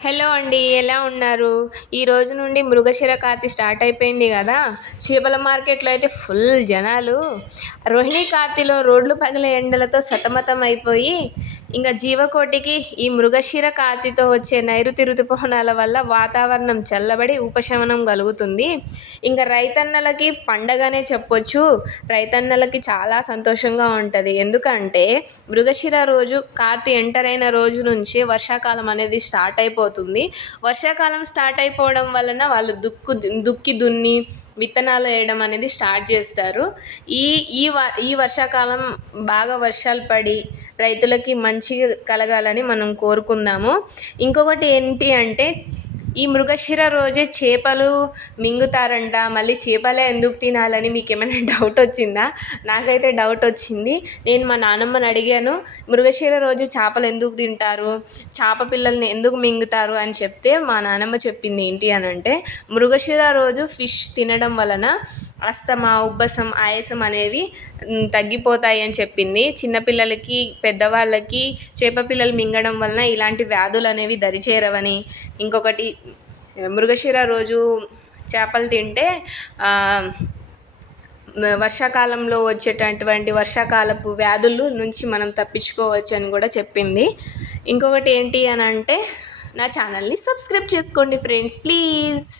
Hello అండి, ఎలా ఉన్నారు? ఈ రోజు నుండి మృగశిర కార్తి స్టార్ట్ అయిపోయింది కదా. చేపల మార్కెట్లో అయితే ఫుల్ జనాలు. రోహిణి కార్తిలో రోడ్లు పగిలే ఎండలతో సతమతం అయిపోయి ఇంకా జీవకోటికి ఈ మృగశిర కార్తితో వచ్చే నైరుతి ఋతుపవనాల వల్ల వాతావరణం చల్లబడి ఉపశమనం కలుగుతుంది. ఇంకా రైతన్నలకి పండగనే చెప్పొచ్చు. రైతన్నలకి చాలా సంతోషంగా ఉంటుంది. ఎందుకంటే మృగశిర రోజు కార్తి ఎంటర్ అయిన రోజు నుంచి వర్షాకాలం అనేది స్టార్ట్ అయిపోతుంది. వర్షాకాలం స్టార్ట్ అయిపోవడం వలన వాళ్ళు దుక్కి దున్ని విత్తనాలు వేయడం అనేది స్టార్ట్ చేస్తారు. ఈ ఈ ఈ వర్షాకాలం బాగా వర్షాలు పడి రైతులకి మంచిగా కలగాలని మనం కోరుకుందాము. ఇంకొకటి ఏంటి అంటే ఈ మృగశిర రోజే చేపలు మింగుతారంట. మళ్ళీ చేపలే ఎందుకు తినాలని మీకు ఏమైనా డౌట్ వచ్చిందా? నాకైతే డౌట్ వచ్చింది. నేను మా నాన్నమ్మని అడిగాను, మృగశిర రోజు చేపలు ఎందుకు తింటారు, చేప పిల్లల్ని ఎందుకు మింగుతారు అని చెప్తే మా నాన్నమ్మ చెప్పింది ఏంటి అని అంటే, మృగశిర రోజు ఫిష్ తినడం వలన అస్తమా, ఉబ్బసం, ఆయాసం అనేవి తగ్గిపోతాయి అని చెప్పింది. చిన్నపిల్లలకి, పెద్దవాళ్ళకి చేప పిల్లలు మింగడం వలన ఇలాంటి వ్యాధులు అనేవి దరిచేరవని, ఇంకొకటి మృగశిర రోజు చేపలు తింటే వర్షాకాలంలో వచ్చేటటువంటి వర్షాకాలపు వ్యాధుల నుంచి మనం తప్పించుకోవచ్చు అని కూడా చెప్పింది. ఇంకొకటి ఏంటి అని అంటే, నా ఛానల్ని సబ్స్క్రైబ్ చేసుకోండి ఫ్రెండ్స్, ప్లీజ్.